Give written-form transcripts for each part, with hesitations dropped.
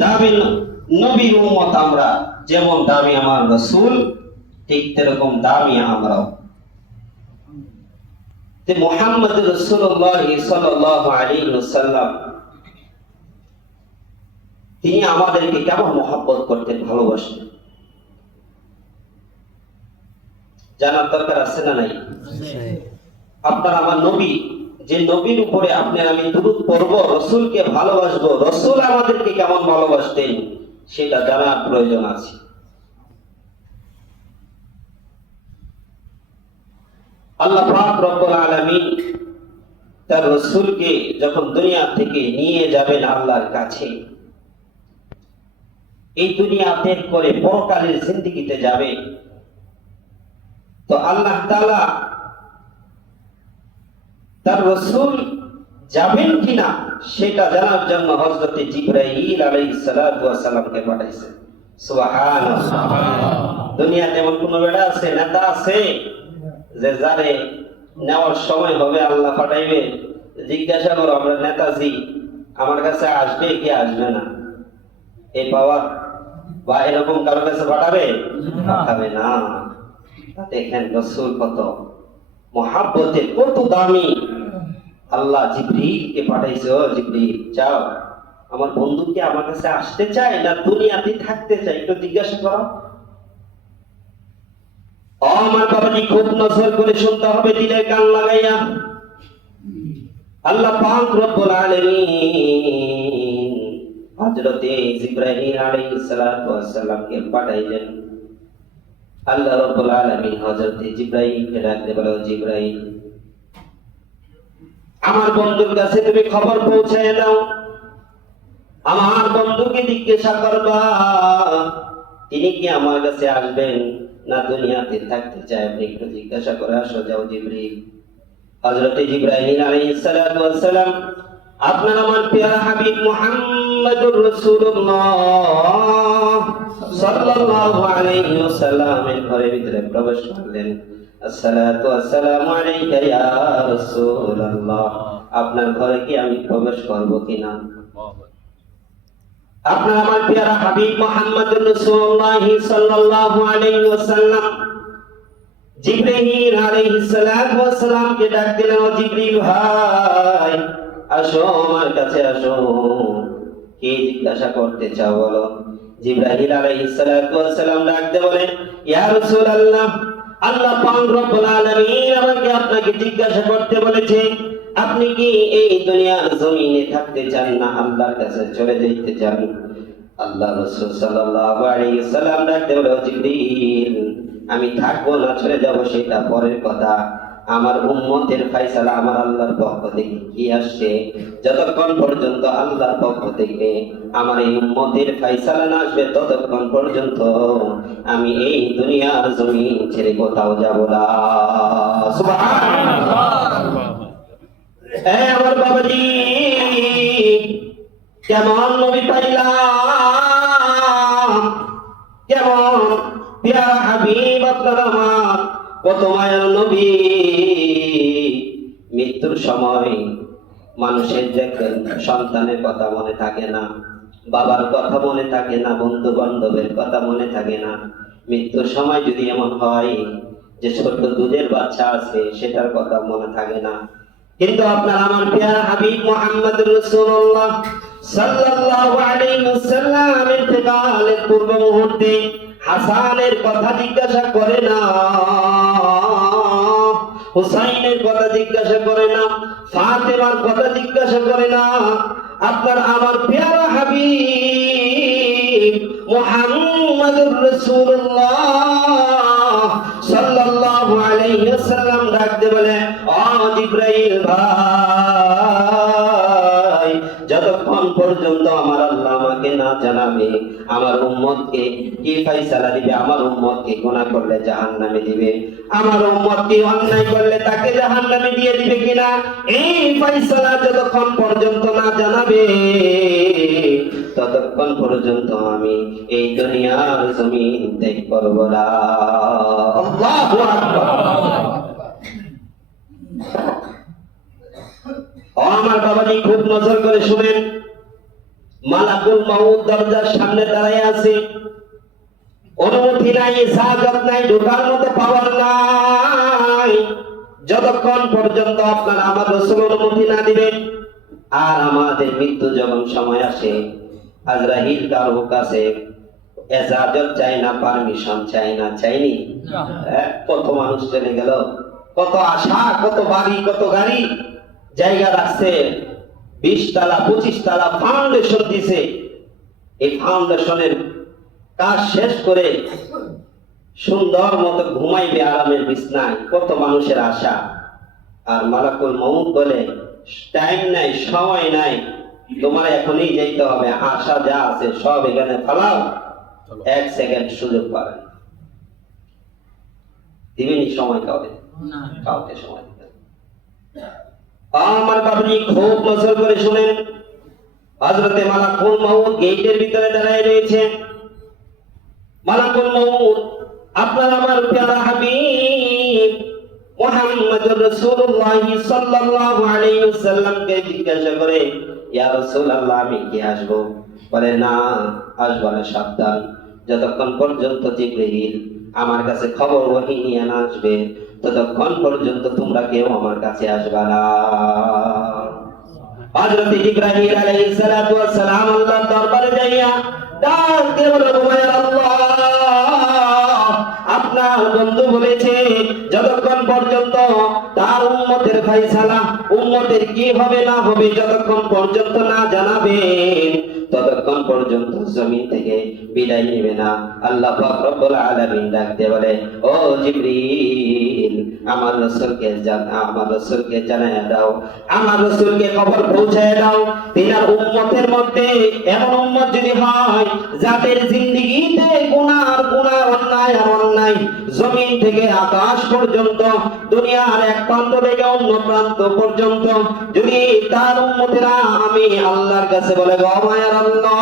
দামি নবীর উম্মত আমরা, যেমন দামি আমার রাসূল ঠিক তেরকম দামি আমরাও। তে মুহাম্মদ রাসূলুল্লাহ সাল্লাল্লাহু আলাইহি ওয়াসাল্লাম তিনি আমাদেরকে কেমন মহব্বত করতেন, ভালোবাসতেন, জানার দরকার আছে না নাই? আপনার আমার নবী, যে নবীর উপরে আপনি আমি দুরূদ পড়ব, রাসূলকে ভালোবাসবো, রাসূল আমাদেরকে কেমন ভালোবাসতেন সেটা জানার প্রয়োজন আছে। আল্লাহ পাক রব্বুল আলামিন তার রাসূলকে যখন দুনিয়া থেকে নিয়ে যাবেন আল্লাহর কাছে, এই দুনিয়া ত্যাগ করে পরকালের জিন্দেগিতে যাবে, তো আল্লাহ তাআলা তার রাসূল যাবেন কিনা সেটা জানার জন্য হযরতে জিবরাইল আলাইহিস সালাতু ওয়াস সালামকে পাঠাইছেন। সুবহানাল্লাহ। দুনিয়াতে এমন কোন বেটা আছে, নেতা আছে যে যারে নেওয়ার সময় হবে আল্লাহ পাঠাইবে, জিজ্ঞাসা করো আমরা নেতাজি আমার কাছে আসবে কি আসবে না, এই পাওয়ার বা এরকম কারো কাছে পাঠাবে? পাঠাবে না। দেখেন রাসূল কত মহব্বতের, কত দামি। আল্লাহ জিবরিলকে পাঠাইছে, ও জিবরিল যাও, আমার বন্ধু কি আমার কাছে আসতে চায় না দুনিয়াতে থাকতে চায়, একটু জিজ্ঞাসা করো। আমার বাবাজি খুব নজর করে শুনতে হবে, দিলের কান লাগাইয়া। আল্লাহ পাক রব্বুল আলামিন হযরতে জিবরাইল আলাইহিস সালাতু ওয়াস সালামকে পাঠাইলেন। আল্লাহ রব্বুল আলামিন হযরতে জিবরাইলকে ডাকতে বলে, জিবরাইল আমার বন্ধুর কাছে তুমি খবর পৌঁছায় দাও, আমার বন্ধুকে জিজ্ঞাসা করবা তিনি কি আমার কাছে আসবেন না দুনিয়াতে থাকতে চায়, আপনি একটু জিজ্ঞাসা করে আসো। যাও জিবরিল। হযরতে জিবরাইল আলাইহিস সালাতু ওয়াস সালাম আপনার আমার প্রিয় হাবিব মুহাম্মদুর রাসূলুল্লাহ সাল্লাল্লাহু আলাইহি ওয়াসাল্লামের ঘরের ভিতরে প্রবেশ করলেন। আসসালাতু ওয়াসসালামু আলাইকা ইয়া রাসূলুল্লাহ, আপনার ঘরে কি আমি প্রবেশ করব কিনা? আপনার আমার প্রিয় হাবিব মুহাম্মদুর রাসূলুল্লাহ সাল্লাল্লাহু আলাইহি ওয়াসাল্লাম জিবরাইল আলাইহিস সালাতু ওয়াস সালামকে ডাক দিলেন, ও জিবরিল ভাই আসো আমার কাছে আসো, কি জিজ্ঞাসা করতে চাও বলো। জিবরাইল আলাইহিস সালাতু ওয়াস সালাম ডাকতে বলেন, ইয়া রাসূলুল্লাহ আল্লাহ পাক রব্বুল আলামিন আমাকে আপনাকে জিজ্ঞাসা করতে বলেছে, আপনি কি এই দুনিয়ার জমিনে থাকতে চান না আল্লাহর কাছে চলে যেতে চান? আল্লাহ রাসূল সাল্লাল্লাহু আলাইহি ওয়াসাল্লাম ডাকতে বলে, জিবরিল আমি থাকবো না চলে যাব সেটা পরের কথা, আমার উম্মতের ফয়সালা আমার আল্লাহর পক্ষ থেকে কি আসছে, যতক্ষণ পর্যন্ত আল্লাহর পক্ষ থেকে আমার এই উম্মতের ফয়সালা না আসবে ততক্ষণ পর্যন্ত আমি এই দুনিয়ার জমিন ছেড়ে কোথাও যাব না। সুবহানাল্লাহ। আমার বাবাজি কেমন নবী পাইলাম, কেমন প্রিয় হাবিব আপনার আমার, কত মায়ার নবী। মৃত্যুর সময় মানুষের দেখবেন সন্তানের কথা মনে থাকে না, বাবার কথা মনে থাকে না, বন্ধু বান্ধবের কথা মনে থাকে না। মৃত্যুর সময় যদি এমন হয় যে ছোট্ট দুধের বাচ্চা আছে সেটার কথা মনে থাকে না, কিন্তু আপনার আমার প্রিয় হাবিব মুহাম্মদুর রাসূলুল্লাহ সাল্লাল্লাহু আলাইহি ওয়াসাল্লাম ইন্তেকালের পূর্ব মুহূর্তে হাসানের কথা জিজ্ঞাসা করে না, হুসাইনের কথা জিজ্ঞাসা করে না, ফাতেমার কথা জিজ্ঞাসা করে না। আপনার আমার প্রিয় হাবিব মুহাম্মদুর রাসূলুল্লাহ সাল্লাল্লাহু আলাইহি ওয়াসাল্লাম ডাকতে বলে, ও জিবরাইল ভাই যতক্ষণ পর্যন্ত আমার আল্লাহ আমাকে না জানাবে আমার উম্মতকে কি ফয়সালা দিবে, আমার উম্মতকে গুনাহ করলে জাহান্নামে দিবে, আমার উম্মতকে অন্যায় করলে তাকে জাহান্নামে দিয়ে দিবে কিনা, এই ফয়সালা যতক্ষণ পর্যন্ত না জানাবে ততক্ষণ পর্যন্ত আমি এই দুনিয়ার জমিন ত্যাগ করব না। আল্লাহু আকবার। আমার বাবাজি খুব নজর করে শুনেন, মালাকুল মাউত দরজার সামনে দাঁড়ায় আছে, অনুমতি নাই, ইজাজত নাই, ঢোকার মতো পাওয়ার নাই, যতক্ষণ পর্যন্ত আপনার আমার রাসূল অনুমতি না দিবেন। আর আমাদের মৃত্যু যখন সময় আসে, আজরাইল কারো কাছে ইজাজত চাই না, পারমিশন চাই না, চাইনি? কত মানুষ চলে গেল, কত আশা, কত বাড়ি, কত গাড়ি, জায়গা রাখছে, 20 তলা 25 তলা ফাউন্ডেশন দিছে। এই ফাউন্ডেশনের কাজ শেষ করে সুন্দর মতো ঘুমাইবে আরামের বিছনায়, কত মানুষের আশা। আর মালাকুল মউত বলে টাইম নাই, সময় নাই, তোমার এখনই যেতে হবে, আশা যা আছে সব এখানে ফালাও, 1 সেকেন্ড সুযোগ পাবেন। দিবেনি সময় কাউকে? কাউকে সময় দিবেন। আমার বাবুজি খুব নজর করে শুনেন, হযরতে মালাকুল মউত গেটের ভিতরে দাঁড়ায় রয়েছে। মালাকুল মউত আপনার আমার প্যারা হাবিব মুহাম্মদুর রাসূলুল্লাহ সাল্লাল্লাহু আলাইহি ওয়াসাল্লামকে জিজ্ঞাসা করে, ইয়া রাসূলুল্লাহ আমি কি আসবো? বলে না, আসবা না, সাবধান, যতক্ষণ পর্যন্ত জিবরীল আমার কাছে খবর ওহী নিয়ে না আসবে ততক্ষণ পর্যন্ত তোমরা কেউ আমার কাছে আসবা না। হযরত জিবরাইল আলাইহিস সালাতু ওয়াস সালাম আল্লাহর দরবারে যাইয়া ডাক দিয়ে বলে, আল্লাহ, আপনার বন্ধু বলেছে যতক্ষণ পর্যন্ত তার উম্মতের ফয়সালা, উম্মতের কি হবে না হবে যতক্ষণ পর্যন্ত না জানাবেন ততক্ষণ পর্যন্ত জমিন থেকে বিদায় নেবে না। আল্লাহ পাক রব্বুল আলামিন ডাক দিয়ে বলে, ও জিবরিল, আমার রাসূলকে জানায়া দাও, আমার রাসূলকে খবর পৌঁছায় দাও, তিনার উম্মতের মধ্যে এমন উম্মত যদি হয় যাদের জিন্দেগিতে গুনাহ অন্যায় আর অন্যায়, জমিন থেকে আকাশ পর্যন্ত, দুনিয়ার এক প্রান্ত থেকে অন্য প্রান্ত পর্যন্ত, যদি তার উম্মতেরা আমি আল্লাহর কাছে বলে, গো মায়ার আল্লাহ,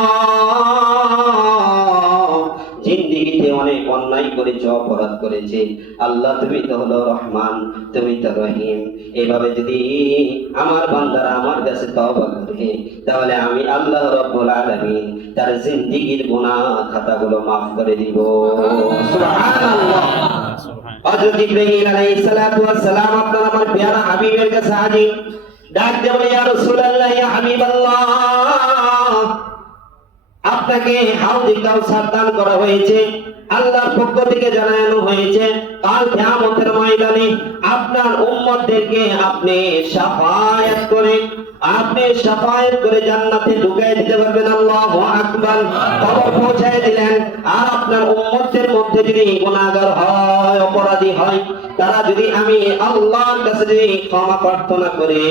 জিন্দেগিতে অনেক অন্যায় করেছে, অপরাধ করেছে, আল্লাহ তুমি তো হলো রহমান, তুমি তো রহিম, এইভাবে যদি আমার বান্দারা আমার কাছে তওবা করে তাহলে আমি আল্লাহ রাব্বুল আলামিন তার জিন্দেগির গুনাহ খাতাগুলো maaf করে দিব। সুবহানাল্লাহ। হযরত জিবরাইল আলাইহিস সালাতু ওয়াস সালাম আপনার আমার প্যারা হাবিবের কাছে হাজির, ডাক দিয়ে বলে, ইয়া রাসূলুল্লাহ, ইয়া হাবিবাল্লাহ, আপনাকে হাউজে কাউসার দান করা হয়েছে, আল্লাহর পক্ষ থেকে জানানো হয়েছে কাল কিয়ামতের ময়দানে আপনার উম্মতদেরকে আপনি শাফায়াত করে জান্নাতে ঢুকাই দিতে পারবেন। আল্লাহু আকবার। খবর পৌঁছায় দিলেন। আর আপনার উম্মতদের মধ্যে যদি গুনাহগার হয়, অপরাধী হয়, তারা যদি আমি আল্লাহর কাছে যদি ক্ষমা প্রার্থনা করে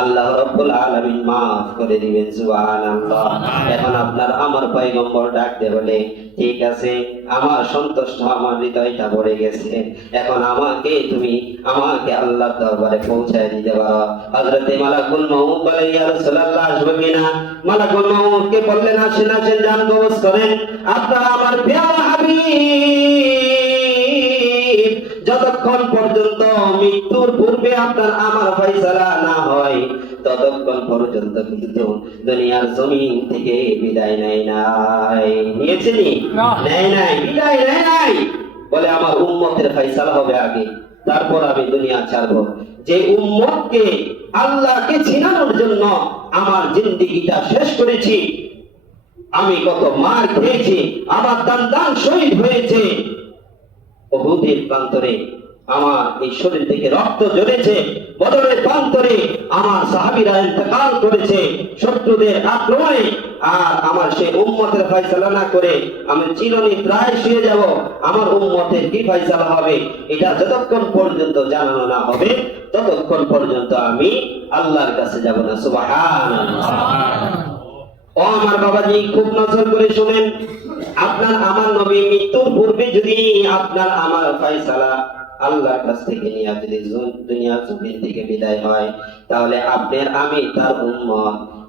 আল্লাহ রাব্বুল আলামিন maaf করে দিবেন। সুবহানাল্লাহ। এখন আপনার আমার পয়গম্বর ডাক দিয়ে বলে, ঠিক আছে, আমার সন্তুষ্ট, আমার হৃদয়টা ভরে গেছে, এখন তুমি আমাকে আল্লাহর দরবারে পৌঁছায় দিতে পারো। হযরতে মালাকুল মউত বলে, ইয়া রাসূলুল্লাহ, আসবে কিনা? মালাকুল মউতকে বললেন, আসেন আসেন, যান কবজ করেন। আপনার আমার প্যারা হাবিব যতক্ষণ পর্যন্ত মৃত্যুর পূর্বে আপনার আমার ফয়সালা না হয় ততক্ষণ পর্যন্ত কিন্তু দুনিয়ার জমিন থেকে বিদায় নেয় নাই। নিয়েছেনি? নেয় নাই, বিদায় নেয় নাই। বলে আমার উম্মতের ফয়সালা হবে আগে, তারপর আমি দুনিয়া ছাড়বো। যে উম্মতকে আল্লাহকে চিনানোর জন্য আমার জিন্দেগিটা শেষ করেছি, আমি কত মার খেয়েছি, আমার দান শহীদ হয়েছে, উহুদের প্রান্তরে আমার এই শরীর থেকে রক্ত ঝরেছে, বদরের প্রান্তরে আমার সাহাবীরা ইন্তেকাল করেছে শত্রুদের আক্রমণে, আর আমার সেই উম্মতের ফয়সালা না করে আমি চিরনিদ্রায় শুয়ে যাব, আমার উম্মতের কি ফয়সালা হবে এটা যতক্ষণ পর্যন্ত জানানো না হবে ততক্ষণ পর্যন্ত আমি আল্লাহর কাছে যাব না। সুবহানাল্লাহ। ও আমার বাবাজি, খুব নজর করে শুনেন, আপনার আমার নবী মৃত্যুর পূর্বে যদি আপনার আমার ফয়সালা আল্লাহর কাছ থেকে নিয়ে যদি দুনিয়ার জমিন থেকে বিদায় হয়, তাহলে আপনার আমি তার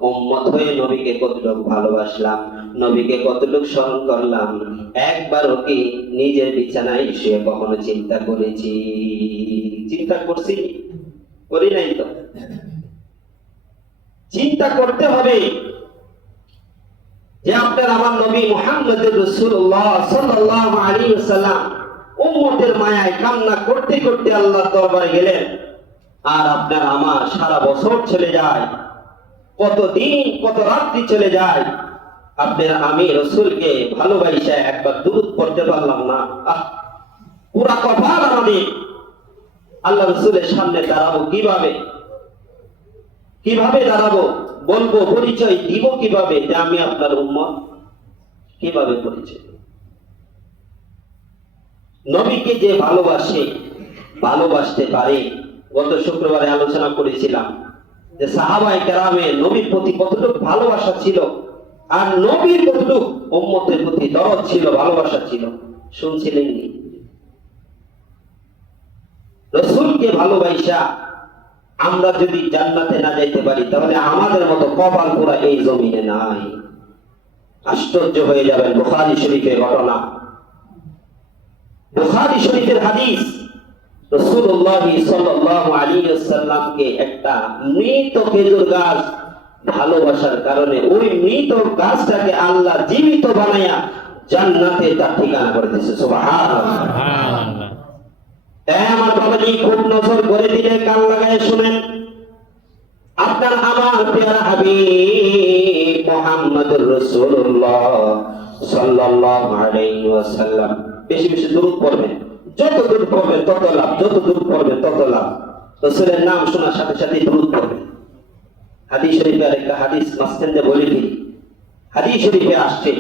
উম্মত হয়ে নবীকে কতটুকু ভালোবাসলাম, নবীকে কতটুকু স্মরণ করলাম, একবারও কি নিজের বিছানায় শুয়ে কখনো চিন্তা করেছি? চিন্তা করছি? করি নাই তো। চিন্তা করতে হবে। যে আপনার আমার নবী মুহাম্মদুর রাসূলুল্লাহ সাল্লাল্লাহু আলাইহি ওয়াসাল্লাম উম্মতের মায়ায় কান্না করতে করতে আল্লাহর দরবারে গেলেন, আর আপনার আমার সারা বছর চলে যায়, কত দিন কত রাত্রি চলে যায়, আপনার আমি রাসূলকে ভালোবাসা একবার দুরূদ পড়তে পারলাম না। পুরা কপাল আমাদের। আল্লাহ রাসূলের সামনে দাঁড়াবো কিভাবে? কিভাবে দাঁড়াবো? বলবো, পরিচয় দিব কিভাবে যে আমি আপনার উম্মত? কিভাবে পরিচয়? নবীকে যে ভালোবাসে, ভালোবাসতে পারে, গত শুক্রবারে আলোচনা করেছিলাম যে সাহাবায়ে কেরামের নবীর প্রতি কতটুকু ভালোবাসা ছিল, আর নবীর কতটুকু উম্মতের প্রতি দরদ ছিল, ভালোবাসা ছিল। শুনছিলেন নি? রাসূলকে ভালোবাসা আমরা যদি জান্নাতে না যাইতে পারি, তাহলে আমাদের মতো কপাল পোড়া এই জমিনে নাই। আশ্চর্য হয়ে যাবেন। বুখারী শরীফের ঘটনা, বুখারী শরীফের হাদিস। রাসূলুল্লাহ সাল্লাল্লাহু আলাইহি ওয়াসাল্লামকে একটা মৃত খেজুর গাছ ভালোবাসার কারণে ওই মৃত গাছটাকে আল্লাহ জীবিত বানায়া জান্নাতে তার ঠিকানা করে দিয়েছে। সুবহানাল্লাহ, সুবহানাল্লাহ। আমার বাবাজি খুব নজর করে দিলে কান লাগায় শুনেন। আপনার আমার প্রিয় হাবিব মুহাম্মদুর রাসূলুল্লাহ সাল্লাল্লাহু আলাইহি ওয়াসাল্লাম বেশি বেশি দরুদ পড়বেন। যত দরুদ পড়বেন তত লাভ, যত দরুদ পড়বেন তত লাভ। রাসূলের নাম শোনার সাথে সাথে দরুদ পড়বেন। হাদিস শরীফে আরেকটা হাদিস মাঝখানে বলে দিই। হাদিস শরীফে আসছে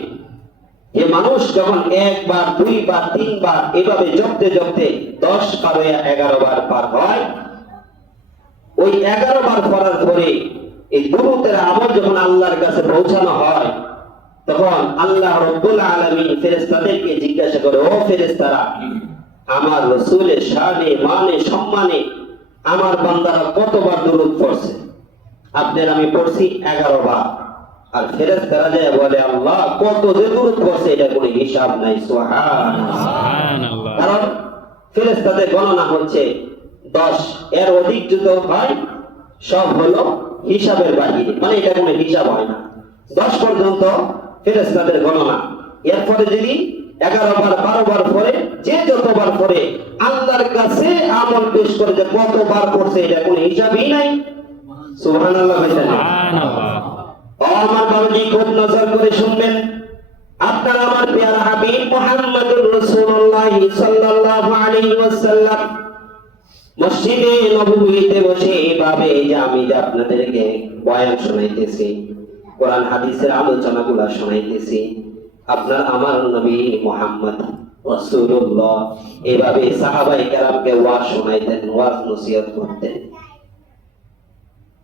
যে মানুষ যখন একবার, দুইবার, তিনবার এভাবে জপতে জপতে 10, 12, 11 বার পার হয়, ওই 11 বার পড়ার পরে এই দুরূদের আমল যখন আল্লাহর কাছে পৌঁছানো হয়, তখন আল্লাহ রাব্বুল আলামিন ফেরেশতাদেরকে জিজ্ঞাসা করে, ও ফেরেশতারা, আমার রাসূলের শানে মানে সম্মানে আমার বান্দারা কতবার দুরূদ পড়ছে? আপনার আমি পড়ছি 11 বার। আর ফেরেশতারা যায় বলে, আল্লাহ কত যে দুরূদ পড়ছে এটা কোনো হিসাব নাই। সুবহানাল্লাহ। কারণ ফেরেশতাদের গণনা হচ্ছে 10, এর অধিক যদি হয় সব হলো হিসাবের বাহিরে, মানে এটা কোনো হিসাব হয় না। 10 পর্যন্ত ফেরেশতাদের গণনা। এরপরে যদি 11 বার, 12 বার পরে যে যতবার পরে আল্লাহর কাছে আমল পেশ করে যে কতবার পড়ছে এটা কোনো হিসাবই নাই। সুবহানাল্লাহ, সুবহানাল্লাহ। আমার বাবাজি খুব নজর করে শুনবেন। আপনার আমার প্রিয় হাবিব মুহাম্মদুর রাসূলুল্লাহ সাল্লাল্লাহু আলাইহি ওয়াসাল্লাম মসজিদে নববীতে বসে এভাবে যে আমি যে আপনাদেরকে বয়ান শোনাইতেছি, কোরআন হাদিসের আলোচনাগুলো শোনাইতেছি, আপনার আমার নবী মুহাম্মদ রাসূলুল্লাহ এভাবে সাহাবায়ে কেরামকে ওয়াজ শোনাইতেন, ওয়াজ নসিহত করতেন।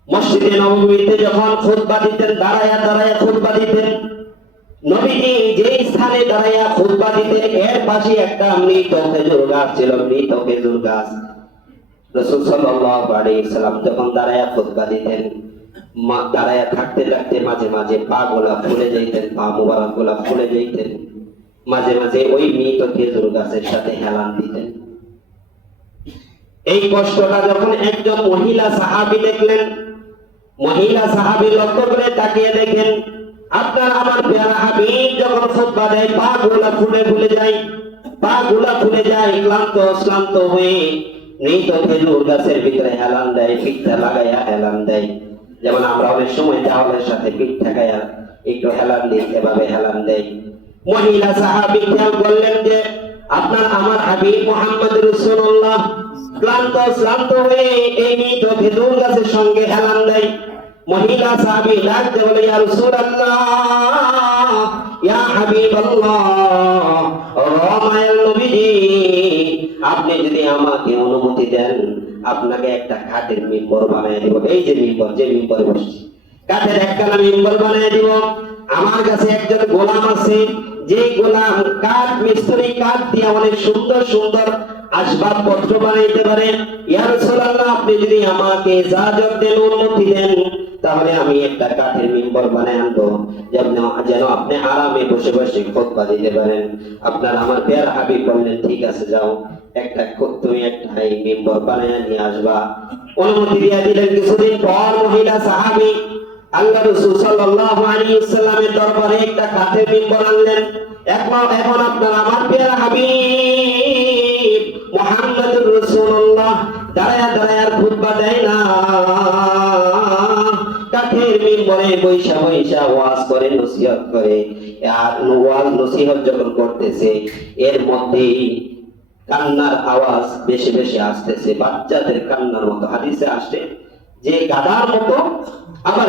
মসজিদে নববীতে যখন খুতবা দিতেন, দাঁড়ায়া দাঁড়ায়া খুতবা দিতেন। নবীজি যে স্থানে দাঁড়ায়া খুতবা দিতেন এর পাশে একটা মৃত খেজুর গাছ ছিল, মৃত খেজুর গাছ। রাসূল সাল্লাল্লাহু আলাইহি ওয়াসাল্লাম যখন দাঁড়ায়া খুতবা দিতেন, দাঁড়ায়া থাকতে থাকতে মাঝে মাঝে পা গোলা ফুলে যাইতেন, পা মুবারক গোলা ফুলে যাইতেন। মাঝে মাঝে ওই মৃত খেজুর গাছের সাথে হেলান দিতেন। এই কষ্টটা যখন একজন মহিলা সাহাবী দেখলেন, মহিলা সাহাবী লক্ষ্য করে তাকিয়ে দেখেন আপনার আমার প্যারা হাবিব যখন খুতবা দেয় পা গোলা ফুলে ফুলে যায়, পা গোলা ফুলে যায়, ক্লান্ত হয়ে মৃত খেজুর গাছের ভিতরে হেলান দেয়, পিঠটা লাগাইয়া হেলান দেয়। যেমন আমরা অনেক সময় চাউলের সাথে পিঠ ঠেকাইয়া একটু হেলান দিই, এভাবে হেলান দেয়। মহিলা সাহাবী খেয়াল করলেন যে আপনার আমার হাবিব মুহাম্মদ রাসূলুল্লাহ ক্লান্ত হয়ে এই মৃত খেজুর গাছের সঙ্গে হেলান দেয়। মহিলা সাহাবী ডাকতে বলে, ইয়া রাসূলুল্লাহ, ইয়া হাবিবাল্লাহ, ও মায়ের নবীজি, আপনি যদি আমাকে অনুমতি দেন আপনাকে একটা কাঠের মিম্বর বানিয়ে দিব। এই যে মিম্বর, যে মিম্বরে বসছি, কাঠের একখানা মিম্বর বানিয়ে দিব। আমার কাছে একজন গোলাম আছে, যে গোলাম কাঠ মিস্ত্রি, কাঠ দিয়ে অনেক সুন্দর সুন্দর আসবাবপত্র বানাইতে পারে। ইয়া রাসূলুল্লাহ, আপনি যদি আমাকে ইজাজত দেন, অনুমতি দেন, তাহলে আমি একটা কাঠের মিম্বর বানায় আনবো, যেন আপনি আরামে বসে বসে খুতবা দিতে পারেন। আপনার আমার প্যারা হাবিব বললেন, ঠিক আছে যাও, তুমি একটা এই মিম্বর বানায় নিয়ে আসবা। অনুমতি দিয়ে দিলেন। কিছুদিন পর মহিলা সাহাবী আল্লাহ রাসূল সাল্লাল্লাহু আলাইহি ওয়াসাল্লামের দরবারে একটা কাঠের মিম্বর আনলেন। এখন আপনার আমার প্রিয় হাবিব মুহাম্মদুর রাসূলুল্লাহ দাঁড়ায়া দাঁড়ায়া খুতবা দেয় না, কাঠের মিম্বরে বৈশা বৈশা ওয়াজ করে, নসিহত করে। আর ওয়াজ নসিহত যখন করতেছে এর মধ্যে কান্নার আওয়াজ বেশি বেশি আসতেছে, বাচ্চাদের কান্নার মতো। হাদিসে আসছে যে গাধার মতো, আবার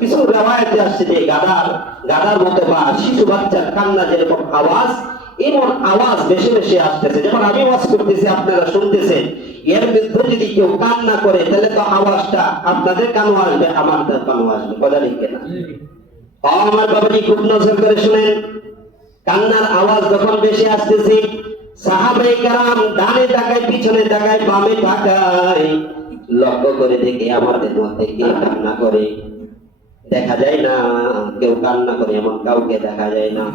কিছু রিওয়ায়াতে আসছে যে গাধার মতো বা শিশু বাচ্চার কান্না যেরকম আওয়াজ, এমন আওয়াজ বেশি বেশি আসতেছে। যখন আমি ওয়াজ করতেছি আপনারা শুনতেছেন, এর মধ্যে যদি কেউ কান্না করে তাহলে তো আওয়াজটা আপনাদের কানও আসবে, আমাদের কানও আসবে। কথা ঠিক না? আমার বাবাজি খুব নজর করে শুনেন, কান্নার আওয়াজ যখন বেশি আসতেছে, সাহাবায়ে কেরাম ডানে তাকায়, পিছনে তাকায়, বামে তাকায়, লক্ষ্য করে দেখে আমাদের মধ্যে কে কান্না করে। দেখা যায় না কেউ কান্না করে, এমন কাউকে দেখা যায় না।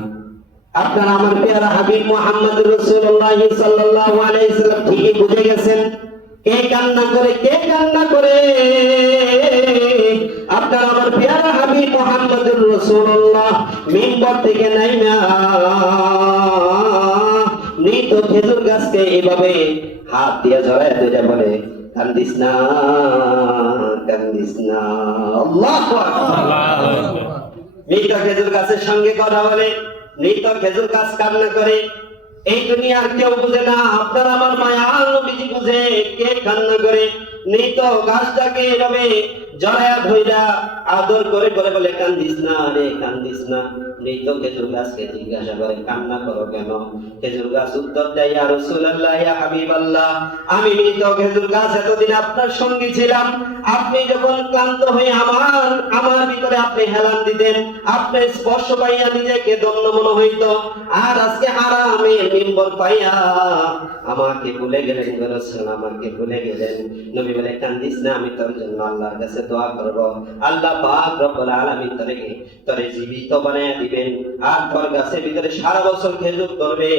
আপনারা আমার প্রিয় হাবিব মুহাম্মদুর রাসূলুল্লাহ সাল্লাল্লাহু আলাইহি ওয়াসাল্লাম ঠিকই বুঝে গেছেন কে কান্না করে, কে কান্না করে। আপনারা আমার প্রিয় হাবিব মুহাম্মদুর রাসূলুল্লাহ মিম্বর থেকে নাইমা মৃত খেজুর গাছকে এভাবে হাত দিয়ে জড়ায় ধরে বলে, কান্দিস না, কান্দিস না। আল্লাহু আকবার। মৃত খেজুর গাছের সঙ্গে কথা বলে, মৃত খেজুর গাছ কান্না করে। এই দুনিয়ার কেউ বুঝে না, আপনার আমার মায়ার নবীজি বুঝে কে কান্না করে। মৃত গাছটাকে এভাবে জড়ায়া ধইরা আদর করে করে বলে, কান্দিস না রে, কান্দিস না। মৃত খেজুর গাছকে জিজ্ঞাসা করে, কান্না করো কেন? খেজুর গাছ উত্তর দেয়, ইয়া রাসূলুল্লাহ, ইয়া হাবিবাল্লাহ, আমি মৃত খেজুর গাছ এতদিন আপনার সঙ্গী ছিলাম। আপনি যখন ক্লান্ত হয়ে আমার ভিতরে আপনি হেলান দিতেন, আপনার স্পর্শ পাইয়া নিজেকে ধন্য মনে হইতো। আর আজকে আরামে মিম্বর পাইয়া আমাকে ভুলে গেলেন গো রাসূল, আমাকে ভুলে গেলেন। নবী বলে, কান্দিস না, আমি তোর জন্য আল্লাহর কাছে দোয়া করব। আল্লাহ পাক রব্বুল আলামিন তোরে জীবিত বানায়া দিবেন। আর তোর গাছের ভিতরে সারা বছর খেজুর ধরবে।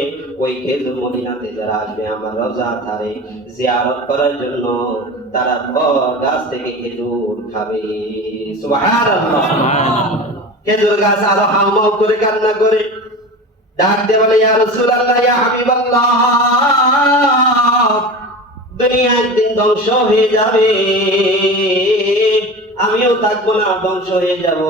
ওই খেজুর মদিনাতে যারা আসবে আমার রওজা ধারে জিয়ারত করার জন্য, তারা তোর গাছ থেকে খেজুর খাবে। সুবহানাল্লাহ। খেজুর গাছ আরো হাউমাউ করে কান্না করে ডাক দিয়ে বলে, ইয়া রাসূলুল্লাহ, ইয়া হাবিবাল্লাহ, দুনিয়া একদিন ধ্বংস হয়ে যাবে, আমিও থাকবো না, ধ্বংস হয়ে যাব।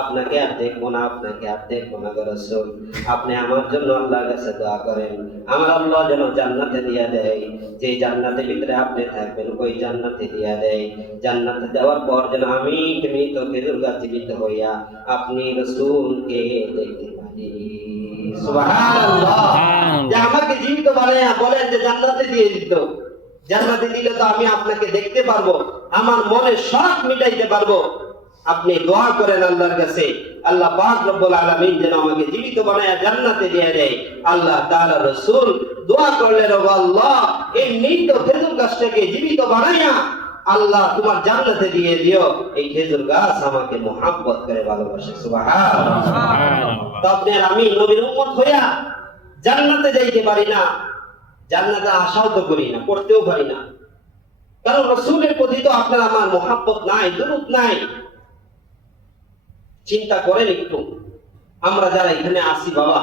আপনাকে আর দেখবো না, আপনাকে আর দেখবো না গো রাসূল। আপনি আমার জন্য আল্লাহর কাছে দোয়া করেন, আমার আল্লাহ যেন জান্নাতে দিয়া দেয়। যে জান্নাতের ভিতরে আপনি থাকবেন ওই জান্নাতে দিয়া দেয়। জান্নাতে যাওয়ার পর যেন আমি মৃত খেজুর গাছ জীবিত হইয়া আপনি রাসূলকে দেখতে পারি। সুবহানাল্লাহ। যে আমাকে জীবিত বানায়া বলেন যে জান্নাতে দিয়ে দিত, জান্নাতে দিলে তো আমি আপনাকে দেখতে পারবো, আমার মনের শখ মিটাইতে পারবো। আপনি দোয়া করেন আল্লাহর কাছে, আল্লাহ পাক রব্বুল আলামিন যেন আমাকে জীবিত বানায়া জান্নাতে দিয়ে দেয়। আল্লাহ তাআলা রাসূল দোয়া করলেন, ও আল্লাহ, এই মৃত খেজুর গাছটাকে জীবিত বানায়া আল্লাহ তোমার জান্নাতে দিয়ে দিও। এই খেজুর গাছ আমাকে মুহাব্বত করে ভালোবাসে। সুবহানাল্লাহ। তো আপনি আর আমি নবীর উম্মত হইয়া জান্নাতে যাইতে পারি না, জান্নাতে আশাও তো করি না, করতেও পারি না, কারণ রাসূলের প্রতি তো আপনার আমার মুহাব্বত নাই, দুরূদ নাই। চিন্তা করেন একটু, আমরা যারা এখানে আসি বাবা,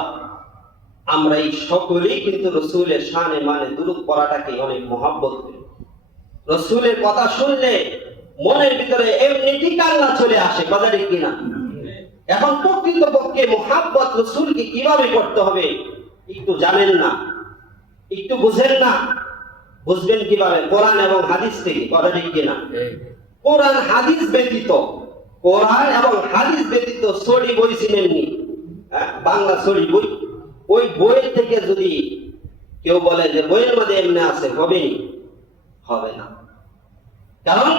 আমরা এই সকলেই কিন্তু রাসূলের শানে মানে দুরূদ পড়াটাকে অনেক মুহাব্বত করি। রাসূলের কথা শুনলে মনের ভিতরে এমনিতেই কান্না চলে আসে। কথা ঠিক কিনা? এখন প্রকৃতপক্ষে মুহাব্বত রাসূলকে কিভাবে করতে হবে একটু জানেন না, একটু বুঝেন না, বুঝবেন কিভাবে? কোরআন এবং হাদিস থেকে। কথা ঠিক কিনা? কোরআন হাদিস ব্যতীত, কোরআন এবং হাদিস ব্যতীত সহি বই চিনেননি, বাংলা সহি বই, ওই বইয়ের থেকে যদি কেউ বলে যে বইয়ের মধ্যে এমনি আছে, হবে না। কারণ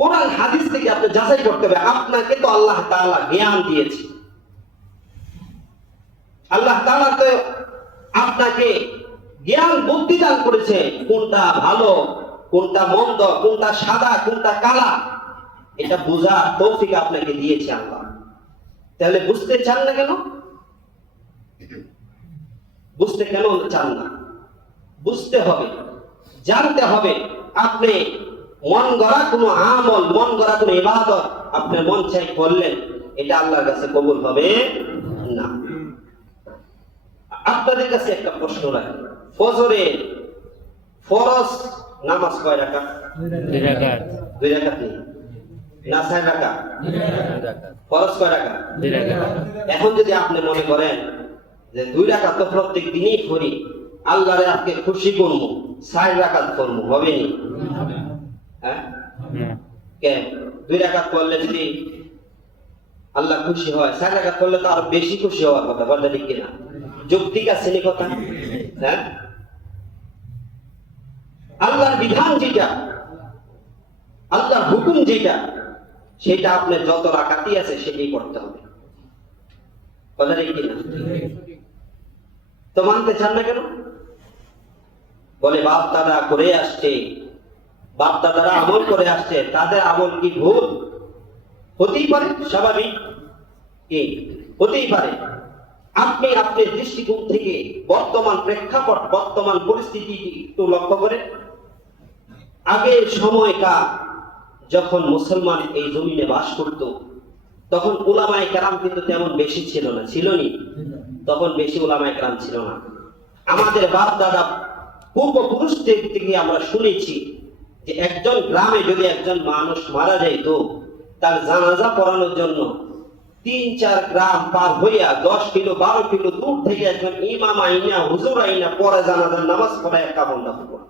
কোরআন হাদিস থেকে আপনি যাচাই করতে হবে। আপনাকে তো আল্লাহ তাআলা জ্ঞান দিয়েছে, আল্লাহ তাআলা তো আপনাকে জ্ঞান বুদ্ধি দান করেছে, কোনটা ভালো, কোনটা মন্দ, কোনটা সাদা, কোনটা কালা, এটা বোঝার তৌফিক আপনাকে দিয়েছে আল্লাহ। তাহলে বুঝতে চান না কেন? বুঝতে কেন চান না? বুঝতে হবে, জানতে হবে। আপনি মন গড়া কোনো আমল, মন গড়া কোনো ইবাদত আপনার মন চাই করলেন, এটা আল্লাহর কাছে কবুল হবে না। আপনাদের কাছে একটা প্রশ্ন রাখি, ফজরে ফরজ নামাজ কয় রাকাত? 2 রাকাত। 2 রাকাত না 4 রাকাত? ফরজ কয় রাকাত? 2 রাকাত। এখন যদি আপনি মনে করেন যে 2 রাকাত তো প্রত্যেক দিনই করি, আল্লাহরে আজকে খুশি করবো, 4 রাকাত করবো, হবে নি? হ্যাঁ, কেন 2 রাকাত করলে যদি আল্লাহ খুশি হয়, 4 রাকাত করলে তো আরো বেশি খুশি হওয়ার কথা, কথা ঠিক কিনা? যৌক্তিক আছে নি কথা? হ্যাঁ, আল্লাহর বিধান যেটা, আল্লাহর হুকুম যেটা, সেটা আপনার যত রাকাতই আছে সেটাই করতে হবে, কথা ঠিক কিনা? তো মানতে চান না কেন? বলে বাপ দাদা করে আসছে, বাপ দাদারা আমল করে আসছে, তাদের আমল কি ভুল? হতেই পারে, স্বাভাবিক, কি হতেই পারে। আপনি আপনার দৃষ্টিকোণ থেকে বর্তমান প্রেক্ষাপট, বর্তমান পরিস্থিতি একটু লক্ষ্য করে। আগে সময়টা যখন মুসলমান এই জমিনে বাস করত, তখন উলামায়ে কেরাম কিন্তু তেমন বেশি ছিল না, ছিল নি? তখন বেশি উলামায়ে কেরাম ছিল না। আমাদের বাপ দাদা পূর্বপুরুষদের থেকে আমরা শুনেছি যে একজন গ্রামে যদি একজন মানুষ মারা যাইত, তার জানাজা পড়ানোর জন্য 3-4 গ্রাম পার হইয়া 10 কিলো 12 কিলো দূর থেকে একজন ইমাম আইনা, হুজুর আইনা পরে জানাজার নামাজ পড়ায় কাফন দাফন করে,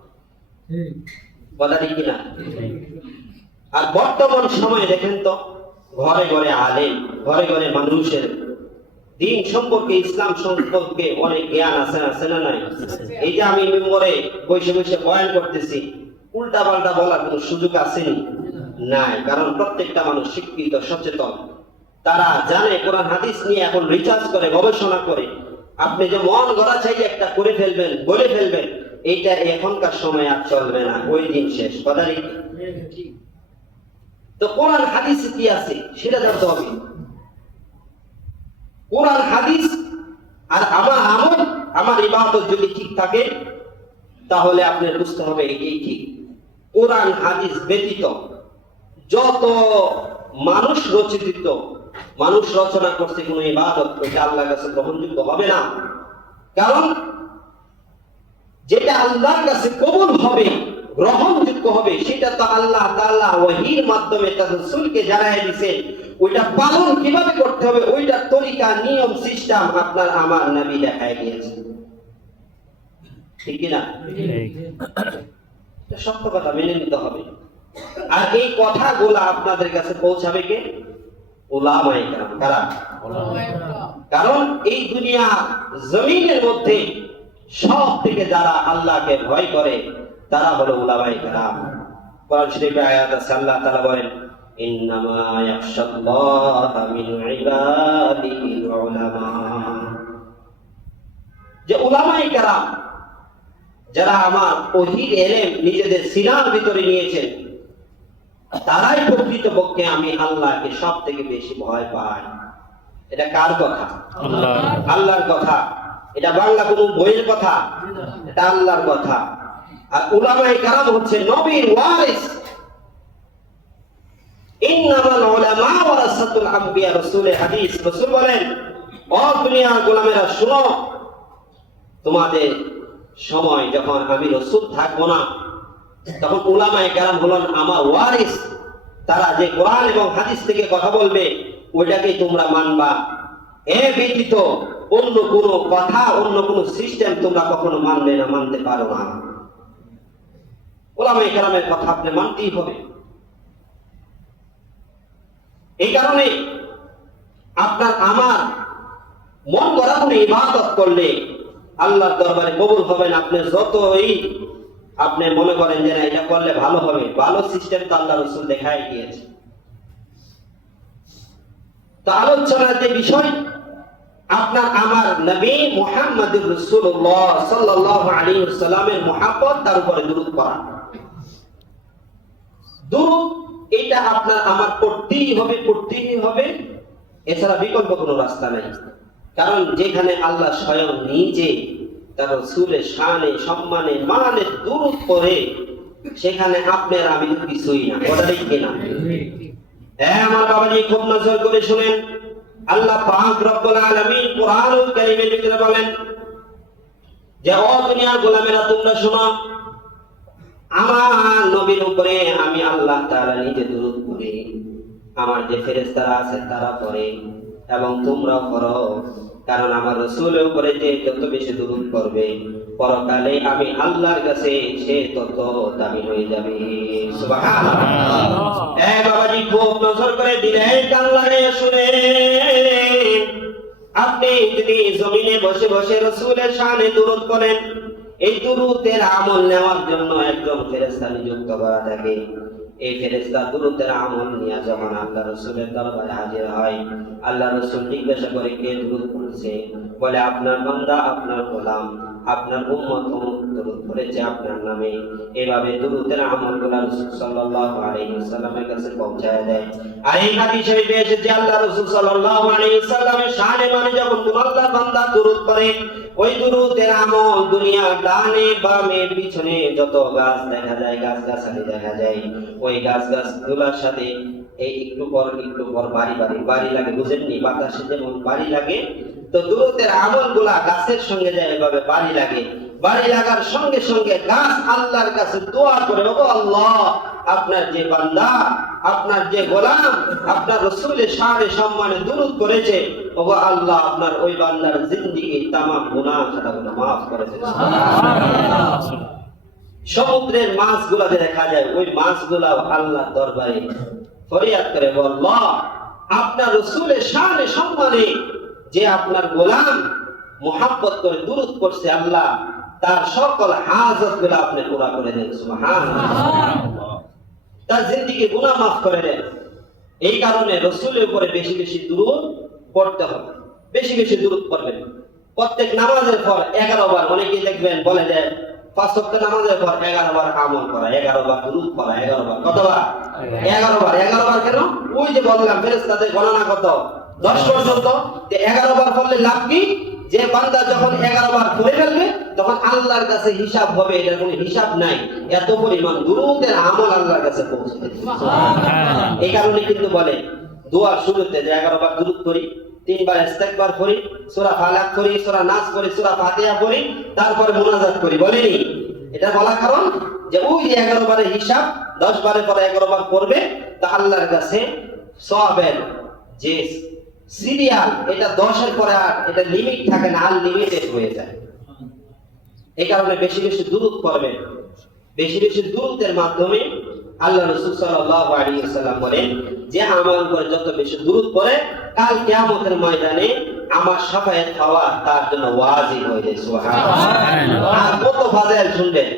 কথা ঠিক কিনা? আর বর্তমান সময়ে দেখেন তো, ঘরে ঘরে আলেম, ঘরে ঘরে মানুষের দিন সম্পর্কে, ইসলাম সম্পর্কে অনেক জ্ঞান আছে, আছে না নাই? এই যে আমি মেম্বরে বসে বসে বয়ান করতেছি, উল্টা পাল্টা বলার কোনো সুযোগ আসেনি? নাই, কারণ প্রত্যেকটা মানুষ শিক্ষিত, সচেতন, তারা জানে, কোরআন হাদিস নিয়ে এখন রিসার্চ করে, গবেষণা করে। আপনি যে মন গড়া চাইলে একটা করে ফেলবেন, বলে ফেলবেন, এইটা এখনকার সময় আর চলবে না, ওই দিন শেষ, কথা ঠিক? তো কোরআন হাদিস কি আছে সেটা জানতে হবে। কোরআন হাদিস আর আমার আমল, আমার ইবাদত যদি ঠিক থাকে, তাহলে আপনার বুঝতে হবে এটাই ঠিক। কোরআন হাদিস ব্যতীত যত মানুষ রচিত, মানুষ রচনা করছে কোন ইবাদত, ওইটা আল্লাহর কাছে গ্রহণযোগ্য হবে না। কারণ যেটা আল্লাহর কাছে কবুল হবে, গ্রহণযোগ্য হবে, সেটা তো আল্লাহ তাআলা ওহীর মাধ্যমে তার রাসূলকে জানায় দিয়েছেন। ওইটা পালন কিভাবে করতে হবে, ওইটার তরিকা, নিয়ম, সিস্টেম আপনার আমার নবী দেখায় দিয়েছেন, ঠিক কি না? এটা সত্য কথা, মেনে নিতে হবে। আর এই কথাগুলো আপনাদের কাছে পৌঁছাবে কে? উলামায়ে কেরাম। কারা? কারণ এই দুনিয়া জমিনের মধ্যে সব থেকে যারা আল্লাহকে ভয় করে, তারা হলো উলামায়ে কেরাম। কোরআন শরীফে আয়াত আছে, আল্লাহ তাআলা বলেন, ইন্নামা ইয়াখশাল্লাহা মিন ইবাদিহিল উলামা। যে উলামায়ে কেরাম যারা আমার ওহীর ইলম নিজেদের সিনার ভিতরে নিয়েছেন, তারাই প্রকৃতপক্ষে আমি আল্লাহকে সব থেকে বেশি ভয় পাই। এটা কার কথা? আল্লাহর কথা। এটা বাংলা কোন বইয়ের কথা, এটা আল্লাহর কথা। আর উলামায়ে কেরাম হচ্ছে নবীর ওয়ারিস। ইন্নামাল উলামা ওয়ারাসাতুল আম্বিয়া, রাসূলের হাদিস। রাসূল বলেন, ও দুনিয়ার গোলামেরা শুনো, তোমাদের সময় যখন আমি রাসূল থাকবো না, তখন উলামায়ে কেরাম হলেন আমার ওয়ারিস। তারা যে কোরআন এবং হাদিস থেকে কথা বলবে, ওইটাকে তোমরা মানবা। এ ব্যতীত অন্য কোন কথা, অন্য কোন সিস্টেম তোমরা কখনো মানবে না, মানতে পারো না। উলামায়ে কেরামের কথা আপনি মানতেই হবে। এই কারণে আপনার আমার মন গড়া কোনো ইবাদত করলে আল্লাহর দরবারে কবুল হবে না। আপনি যতই আপনি মনে করেন যে না এটা করলে ভালো হবে, ভালো সিস্টেম তো আল্লাহ রাসূল দেখাই দিয়েছে। তো আলোচনার যে বিষয়, আপনার আমার নবী মুহাম্মদুর রাসূলুল্লাহ সাল্লাল্লাহু আলাইহি ওয়াসাল্লামের মুহাব্বত, তার উপরে দুরূদ পড়া। দুরূদ এটা আপনার আমার পড়তেই হবে, পড়তেই হবে, এছাড়া বিকল্প কোনো রাস্তা নাই। কারণ যেখানে আল্লাহ স্বয়ং নিজে তার রাসূলের শানে, সম্মানে, মানে দুরূদ পড়ে, সেখানে আপনার আমি তো কিছুই না, কথা ঠিক কিনা? হ্যাঁ আমার বাবাজি, খুব নজর করে শুনেন, আল্লাহ পাক রব্বুল আলামিন কোরআনুল কারীমের ভিতরে বলেন যে ও দুনিয়ার গোলামেরা তোমরা শোনো, আমার নবীর উপরে আমি আল্লাহ তাআলা নিজে দুরূদ করি, আমার যে ফেরেশতারা আছে তারা পড়ে এবং তোমরাও পড়ো, কারণ আমার রাসূলের উপরে যে যত বেশি দুরূদ করবে পরকালে আমি আল্লাহর কাছে সে তত দামি হয়ে যাবে। সুবহানাল্লাহ। এই বাবাজি খুব নজর করে দিলেন, কান লাগাইয়া শুনেন, আপনি যদি জমিনে বসে বসে রাসূলের শানে দুরূদ করেন, এই দুরূদের আমল নেওয়ার জন্য একজন ফেরেশতা নিযুক্ত করা থাকে। এই ফেরেশতা দুরূদের আমল নিয়ে যখন আল্লাহ রাসূলের দরবারে হাজির হয়, আল্লাহ রাসূল জিজ্ঞাসা করে কে দুরূদ পড়ছে, বলে আপনার বান্দা, আপনার গোলাম, আপনার উম্মত দুরূদ পড়েছে আপনার নামে। এভাবে দুরূদের আমলগুলো রাসূল সাল্লাল্লাহু আলাইহি ওয়াসাল্লামের কাছে পৌঁছায় দেয়। আর এই হাদিস শরীফে এসেছে আল্লাহ রাসূল সাল্লাল্লাহু আলাইহি ওয়াসাল্লামের শানে মানে যখন কোন আল্লাহর বান্দা দুরূদ পড়ে, ওই দুরূদের আমল দুনিয়া ডানে বামে পিছনে যত গাছ দেখা যায়, গাছ গাছালি দেখা যায়, ওই গাছ গাছগুলোর সাথে এই একটু পর বাড়ি লাগে, বুঝেননি? বাতাসে যেমন বাড়ি লাগে, তো দুরূদের আমলগুলা গাছের সঙ্গে যায় এভাবে বাড়ি লাগে। বাড়ি লাগার সঙ্গে সঙ্গে গাছ আল্লাহর কাছে দোয়া করে, ওগো আল্লাহ, আপনার যে বান্দা, আপনার যে গোলাম আপনার রাসূলের শানে সম্মানে দুরূদ করেছে, ওগো আল্লাহ আপনার ওই বান্দার জিন্দেগীর তামাম গুনাহ খাতাগুলো maaf করে দেন। সুবহানাল্লাহ। সমুদ্রের মাছগুলো দেখা যায়, ওই মাছগুলো আল্লাহর দরবারে ফরিয়াদ করে, আল্লাহ আপনার রাসূলের শানে সম্মানে যে আপনার গোলাম মুহাব্বত করে দুরূদ করছে, আল্লাহ তার সকল হাজতগুলো আপনি পুরা করে দেন। সুবহানাল্লাহ। তার জিন্দেগীর গুনাহ maaf করে দেন। এই কারণে রাসূলের উপরে বেশি বেশি দুরূদ পড়তে হবে, বেশি বেশি দুরূদ পড়বেন। প্রত্যেক নামাজের পর 11 বার, অনেকেই দেখবেন বলে যে 5 ওয়াক্ত নামাজের পর 11 বার আমল করা, 11 বার দুরূদ পড়া, 11 বার, কতবার? 11 বার। 11 বার কেন? ওই যে বললাম ফেরেশতাদের গণনা কত? 10 পর্যন্ত। 11 বার পড়লে লাভ কি? যে বান্দা যখন 11 বার পড়ে ফেলবে তখন আল্লাহর কাছে হিসাব হবে, এটার কোনো হিসাব নাই, এত পরিমাণ দুরূদের আমল আল্লাহর কাছে পৌঁছে যাবে। সুবহানাল্লাহ। এই কারণে কিন্তু বলে দোয়ার শুরুতে যে 11 বার দুরূদ করি, 3 বার ইস্তিগফার করি, সূরা ফালাক করি, সূরা নাস করি, সূরা ফাতিহা পড়ি, তারপরে মুনাজাত করি, বলেনি? এটা বলার কারণ যে ওই যে 11 বারের হিসাব 10 বারের পরে 11 বার করবে, তা আল্লাহর কাছে সওয়াবের যে সিরিয়াল, এটা 10 এর পরে আর এটা লিমিট থাকে না, আনলিমিটেড হয়ে যায়। এই কারণে বেশি বেশি দুরূদ পড়বেন। বেশি বেশি দুরূদের মাধ্যমে আল্লাহ রাসূল সাল্লাল্লাহু আলাইহি ওয়াসাল্লাম বলেন যে আমার উপরে যত বেশি দুরূদ পড়ে কাল কিয়ামতের ময়দানে আমার শাফায়াত হওয়া তার জন্য ওয়াজিব হয়ে যায়। সুবহানাল্লাহ। আর কত ফাজিল শুনবেন।